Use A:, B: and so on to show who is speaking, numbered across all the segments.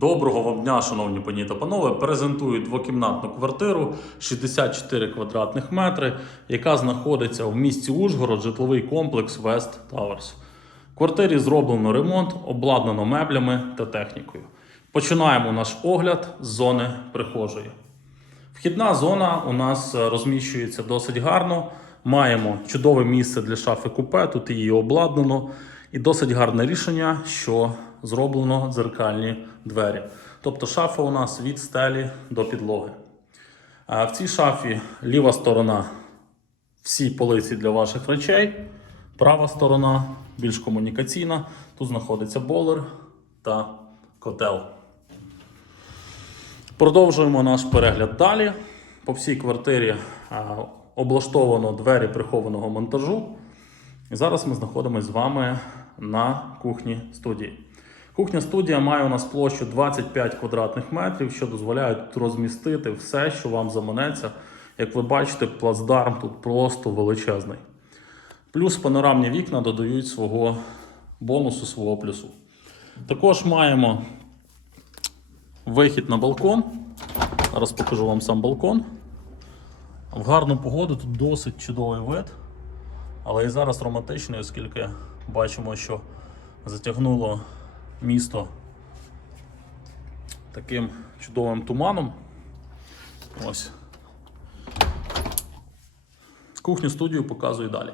A: Доброго вам дня, шановні пані та панове. Презентую двокімнатну квартиру 64 квадратних метри, яка знаходиться в місті Ужгород, житловий комплекс West Towers. В квартирі зроблено ремонт, обладнано меблями та технікою. Починаємо наш огляд з зони прихожої. Вхідна зона у нас е, розміщується досить гарно. Маємо чудове місце для шафи купе, тут її обладнано. І досить гарне рішення, що зроблено дзеркальні двері. Тобто шафа у нас від стелі до підлоги. В цій шафі ліва сторона всі полиці для ваших речей, права сторона більш комунікаційна. Тут знаходиться болер та котел. Продовжуємо наш перегляд далі. По всій квартирі облаштовано двері прихованого монтажу. І зараз ми знаходимося з вами на кухні студії. Кухня студія має у нас площу 25 квадратних метрів, що дозволяє тут розмістити все, що вам заманеться. Як ви бачите, плацдарм тут просто величезний. Плюс панорамні вікна додають свого бонусу, свого плюсу. Також маємо вихід на балкон. Зараз покажу вам сам балкон. В гарну погоду тут досить чудовий вид. Але і зараз романтичний, оскільки бачимо, що затягнуло місто таким чудовим туманом. Ось. Кухню студію показую далі.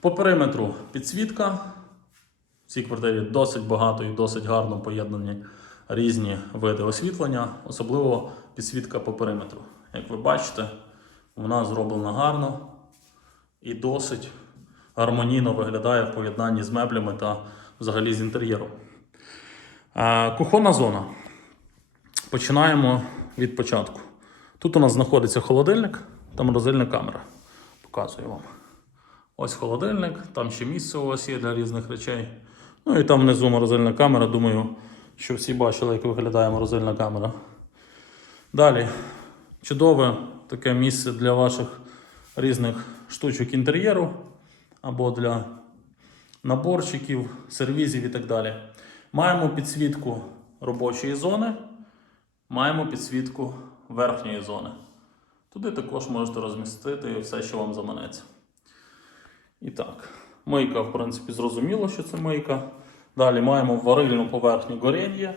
A: По периметру підсвітка. В цій квартирі досить багато і досить гарно поєднані різні види освітлення, особливо підсвітка по периметру. Як ви бачите, вона зроблена гарно і досить гармонійно виглядає в поєднанні з меблями та взагалі з інтер'єром. Е, Кухонна зона. Починаємо від початку. Тут у нас знаходиться холодильник та морозильна камера. Показую вам. Ось холодильник, там ще місце у вас є для різних речей. Ну і там внизу морозильна камера. Думаю, що всі бачили, як виглядає морозильна камера. Далі чудове таке місце для ваших різних штучок інтер'єру або для наборчиків, сервізів і так далі. Маємо підсвітку робочої зони, маємо підсвітку верхньої зони. Туди також можете розмістити все, що вам заманеться. І так, мийка, в принципі, зрозуміло, що це мийка. Далі маємо варильну поверхню горіння.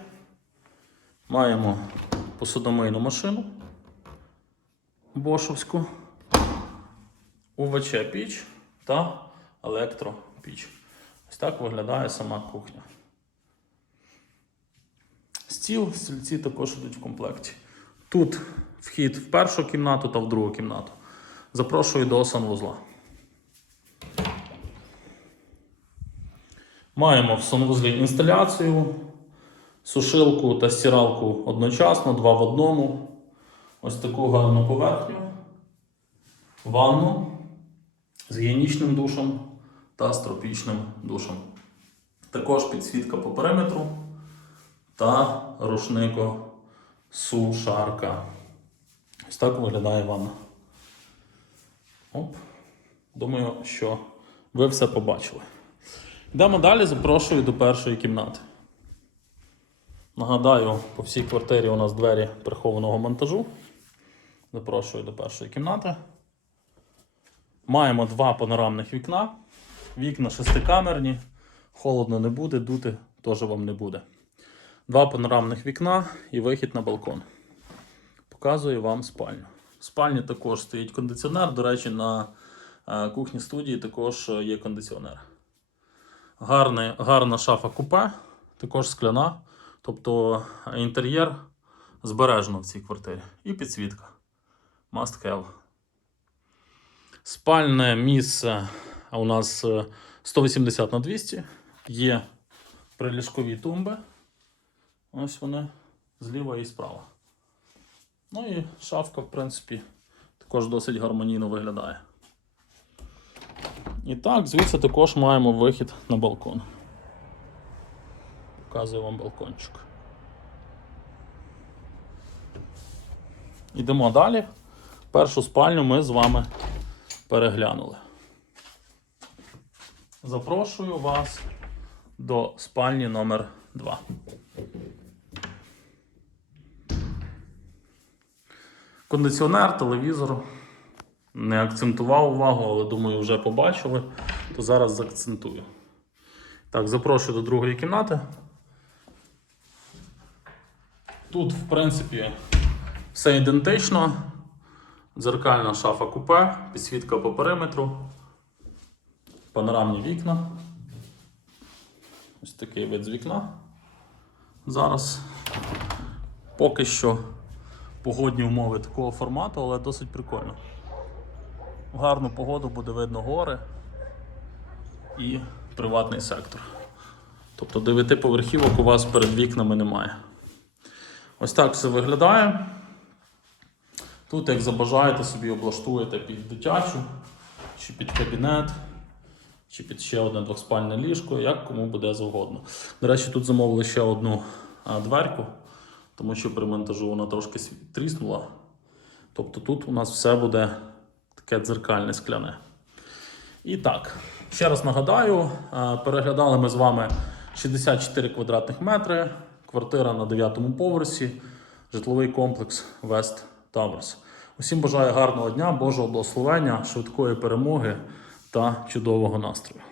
A: Маємо посудомийну машину бошовську, УВЧ піч та електропіч. Ось так виглядає сама кухня. Стіл, стільці також йдуть в комплекті. Тут вхід в першу кімнату та в другу кімнату. Запрошую до санвузла. Маємо в санвузлі інсталяцію, сушилку та стиралку одночасно, два в одному. Ось таку гарну поверхню, ванну з гігієнічним душем та з тропічним душем. Також підсвітка по периметру та рушнико сушарка. Ось так виглядає ванна. Оп. Думаю, що ви все побачили. Йдемо далі, запрошую до першої кімнати. Нагадаю, по всій квартирі у нас двері прихованого монтажу. Запрошую до першої кімнати. Маємо два панорамних вікна. Вікна шестикамерні. Холодно не буде, дути теж вам не буде. Два панорамних вікна і вихід на балкон. Показую вам спальню. В спальні також стоїть кондиціонер. До речі, на е, кухні студії також е, є кондиціонер. Гарне, гарна шафа купе, також скляна. Тобто е, інтер'єр збережено в цій квартирі. І підсвітка. Must have. Спальне місце у нас е, 180 на 200. Є приліжкові тумби. Ось вони зліва і справа. Ну і шафка, в принципі, також досить гармонійно виглядає. І так, звідси також маємо вихід на балкон. Показую вам балкончик. Йдемо далі. Першу спальню ми з вами переглянули. Запрошую вас до спальні номер 2. Кондиціонер, телевізор. Не акцентував увагу, але думаю, вже побачили, то зараз заакцентую. Так, запрошую до другої кімнати. Тут, в принципі, все ідентично. Дзеркальна шафа купе, підсвітка по периметру, панорамні вікна. Ось такий вид з вікна. Зараз поки що погодні умови такого формату, але досить прикольно. В гарну погоду буде видно гори і приватний сектор. Тобто дев'ятиповерхівок у вас перед вікнами немає. Ось так все виглядає. Тут, як забажаєте, собі облаштуєте під дитячу, чи під кабінет, чи під ще одне двохспальне ліжко, як кому буде завгодно. До речі, тут замовили ще одну дверку, тому що при монтажу вона трошки тріснула. Тобто тут у нас все буде таке дзеркальне скляне. І так, ще раз нагадаю, е, переглядали ми з вами 64 квадратних метри, квартира на 9 поверсі, житловий комплекс West Towers. Усім бажаю гарного дня, Божого благословення, швидкої перемоги та чудового настрою.